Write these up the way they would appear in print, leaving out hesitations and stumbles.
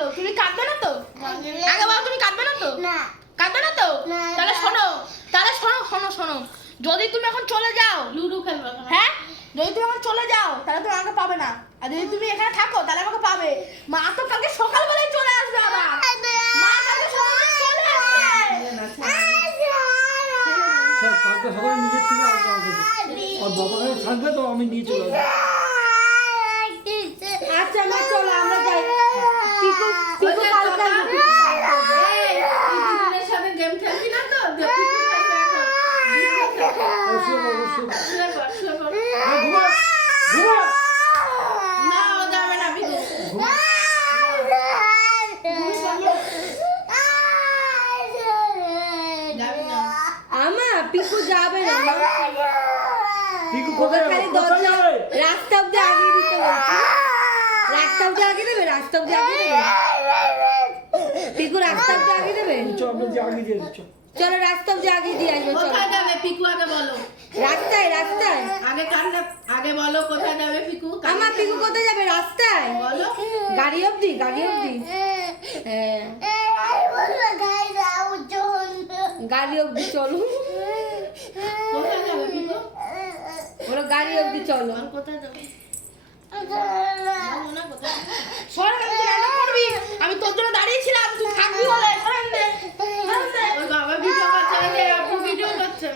তো, তুমি কাঁদবে না তো? আগে বলো তুমি কাঁদবে না তো? কাঁদবে না তো? তাহলে শোনো, শোনো। যদি তুমি এখন চলে যাও, লুডো খেলবো। হ্যাঁ, যদি তুমি এখন চলে যাও তাহলে তুমি আমাকে পাবে না, আর যদি তুমি এখানে থাকো তাহলে আমাকে পাবে। মা তো কালকে সকালবেলায় চলে আসবে আবার। মা কালকে সকালবেলায় চলে আসবে। কালকে সকালে নিজের থেকে আসবে আমার কাছে। আর বাবা কাছে থাকবে তো আমি নিয়ে চলে আসবো। আচ্ছা মা চলো আমরা যাই। পিকু কালকে আসবে। দিদির সাথে গেম খেলবি না তো? দেখি তুই খেলবে এখন। অবশ্যই শুয়ে পড়। ঘুমা ঘুমা না, ও যাবে না বিকু। যাবি না। আমা পিকু যাবে না মা। পিকু ওকে কোথায় খালি কোথায় দরজা যাবে? রাস্তা অব্দি আগিয়ে দিতে বলছি। রাস্তা অব্দি আগিয়ে দেবে, রাস্তা অব্দি আগিয়ে দেবে। পিকু রাস্তা অব্দি আগিয়ে দেবে। চল আমরা যে আগে দিয়ে দিচ্ছ। চলো রাস্তা অব্দি আগিয়ে দিয়ে আসবো চলো। কোথায় যাবে পিকু আগে বলো। রাস্তায় আগে বলো কোথায় যাবে পিকু। আমা পিকু কোথায় যাবে? রাস্তায় বলো। গাড়ি অব্দি হ্যাঁ গাড়ি অব্দি চলো। কোথায় যাবে পিকু? বলো গাড়ি অব্দি চলো। বল কোথায় যাবে? বলো না কোথায় যাবে? সরেন, আমি তুই রান্না করবি, আমি তোর জন্য দাঁড়িয়েছিলাম, তুই থাকবি বলে। সরেন দে। ওর বাবা ভিডিও করছে নাকি আপু ভিডিও করছে?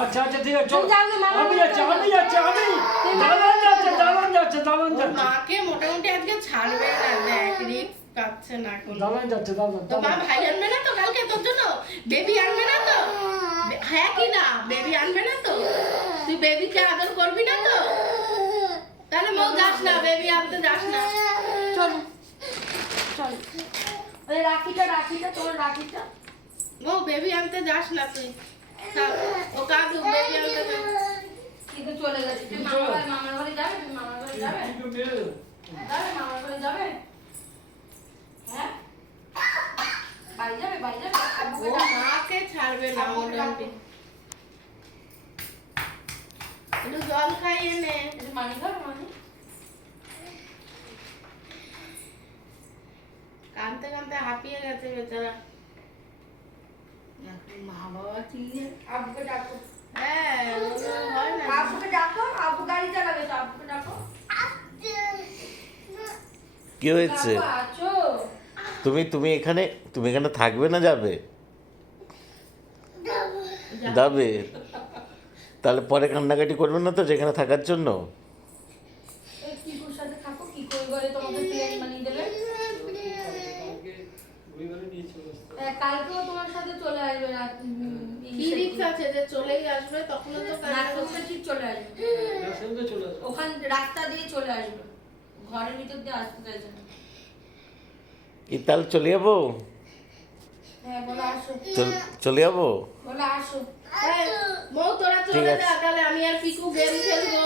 আচ্ছা ঠিক আছে চল। তুমি যাবে মামা আমি যাচ্ছি দালান যাচ্ছে। মাকে মোটামুটি আজকে ছাড়বে না, দেখ রিস্ক পাচ্ছে না কোনো। দালান যাচ্ছে তো মা ভাই আনবে না তো কালকে তোর জন্য? বেবি আনবে না তো? হ্যাঁ কি না, বেবি আনবে না তো? তুই বেবিকে আদর করবি না তো? তাহলে মৌ যাস না, বেবি আনতে যাস না। চল ওই রাখিটা তোমার রাখিটা। মৌ বেবি আনতে যাস না তুই। থাক, ও কাঁদুক, বেবি আনতে যাস। পিকু চলে গেছে। তুমি মামার বাড়ি যাবে? তুমি মামার বাড়ি যাবে? মামার বাড়ি যাবে? হ্যাঁ বাড়ি যাবে ও মাকে ছাড়বে না মোটামুটি। একটু জল খাইয়ে নে। মানি খাবে মানি? কানতে কানতে হাঁপিয়ে গেছে বেচারা। মা বাবা কি আব্বুকে ডাকো। হ্যাঁ, ওগুলো হয় না। আব্বুকে ডাকো, আব্বু গাড়ি চালাবে তো আব্বুকে ডাকো। কি হয়েছে? আব্বু আছো? তুমি এখানে থাকবে না যাবে? যাবে? তাহলে পরে কান্নাকাটি করবে না তো যেখানে থাকার জন্য? এই কিকুর সাথে থাকো, কিকু এবারে তোমাকে প্লেন বানিয়ে দেবে। কালকেও তোমার সাথে চলে আসবে রাত। কি রিক্স আছে যে চলেই আসবে? তখনও তো নাটকটা ঠিক চলে আসবে। চলে আসবে। ওখান রাস্তা দিয়ে চলে আসবে, ঘরের ভিতর দিয়ে আসতে চাইছে না। কি তাহলে চলে যাবো? হ্যাঁ বলো আসো, চলে যাবো? বলো আসো। মৌ তোরা ঠিক চলে আছে। যা, তাহলে আমি আর পিকু গেম খেলবো।